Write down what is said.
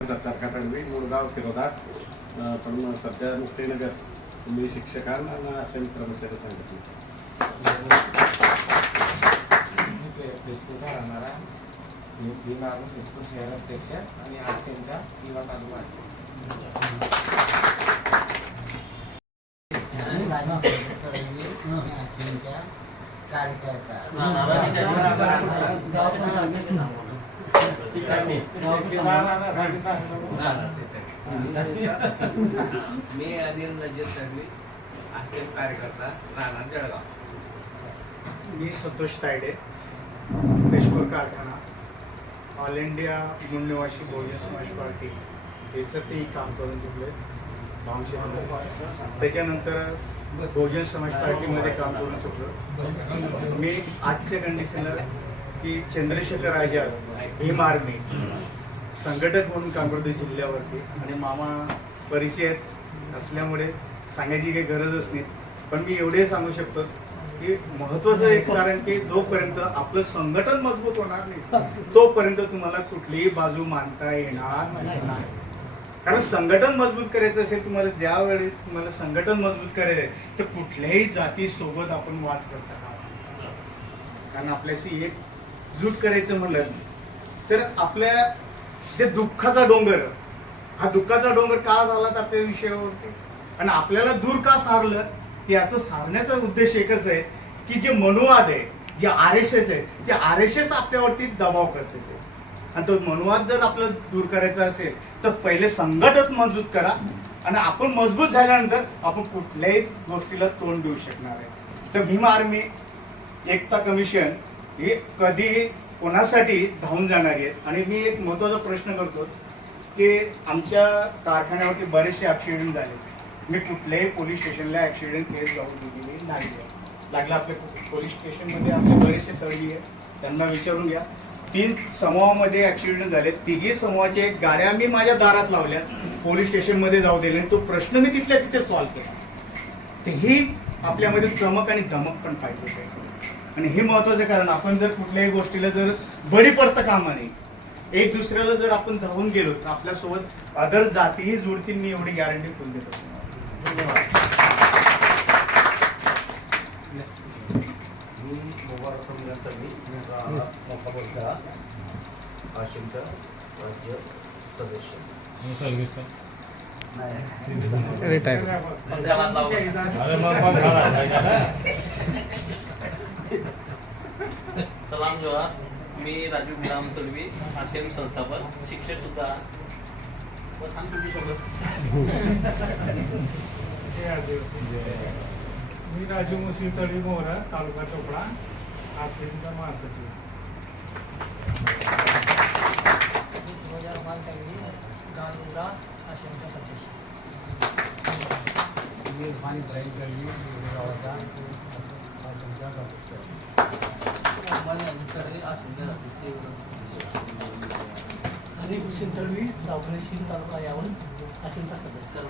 तारखा तडवी मुळगाव अं, पण सध्या मुक्तीनगर तुम्ही शिक्षकांना आणि असेल कर्मचारी संघटनेचे फेसबुकला राहणारा शहराध्यक्ष आणि आसिमचा युवा तालुका अध्यक्ष आसिमच्या मी अनिल नजीर तडवी आसेफ कार्यकर्ता राहणार जळगाव. मी संतोष तायडे पेशपूर कारखाना ऑल इंडिया निवासी बहुजन समाज पार्टी याचं तेही काम करून चुकले त्याच्यानंतर बहुजन समाज पार्टीमध्ये काम करून चुकलो मी आजच्या कंडिशनला की चंद्रशेखर आझाद भीम आर्मी संघटक म्हणून काम करतो जिल्ह्यावरती. आणि मामा परिचय असल्यामुळे सांगायची काही गरजच नाही. पण मी एवढे सांगू शकतो की महत्वाचं एक कारण की जोपर्यंत आपलं संघटन मजबूत होणार नाही तोपर्यंत तुम्हाला कुठलीही बाजू मानता येणार नाही. कारण संघटन मजबूत करायचं असेल तुम्हाला ज्या वेळी तुम्हाला संघटन मजबूत करायचं आहे तर कुठल्याही जाती सोबत आपण वाद करता कारण आपल्याशी एक जूट करायचं म्हणलं तर आपल्या ते दुःखाचा डोंगर हा दुःखाचा डोंगर का झाला तर आपल्या विषयावरती? आणि आपल्याला दूर का सारलं? याचं सारण्याचा उद्देश एकच आहे की जे मनुवाद आहे जे आर एस एस आहे ते आर एस एस आपल्यावरती दबाव करते ते. आणि तो मनुवाद जर आपलं दूर करायचा असेल तर पहिले संघटच मजबूत करा आणि आपण मजबूत झाल्यानंतर आपण कुठल्याही गोष्टीला तोंड देऊ शकणार आहे तर भीम आर्मी एकता कमिशन हे कधीही कोणासाठी धावून जाणार? आहेत आणि मी एक महत्त्वाचा प्रश्न करतो की आमच्या कारखान्यावरती बरेचसे ॲक्सिडेंट झाले. मी कुठल्याही पोलीस स्टेशनला ॲक्सिडेंट केस जाऊ दिलेली नाही आहे. लागलं आपल्या पोलीस स्टेशनमध्ये आमचे बरेचसे तळी आहेत त्यांना विचारून घ्या. तीन समूहामध्ये ॲक्सिडेंट झाले. तिघी समूहाचे गाड्या मी माझ्या दारात लावल्या पोलीस स्टेशनमध्ये जाऊ दिले. आणि तो प्रश्न मी तिथल्या तिथे सॉल्व्ह केला. तेही आपल्यामध्ये चमक आणि धमक पण पाहिजे आणि हे महत्वाचं कारण आपण जर कुठल्याही गोष्टीला जर बळी पडता कामा नये एक दुसऱ्याला जर आपण धावून गेलो तर आपल्यासोबत अदर जातीही जुळतील मी एवढी गॅरंटी फुल देतो. धन्यवाद वाशिमचं राज्य सदस्य सलाम जोहार. मी राजू गुलाम तडवी आसिम संस्थापक शिक्षक सुद्धा. व सांग मी राजू मुसी तळी मोहरा तालुका चोपडा आसिमचा महासचिव. मी इरफान इब्राहिम तडवी गावाचा आसिमचा सदस्य. आणि भूषण तळवी सावकळी तालुका यावर असेल सदस्य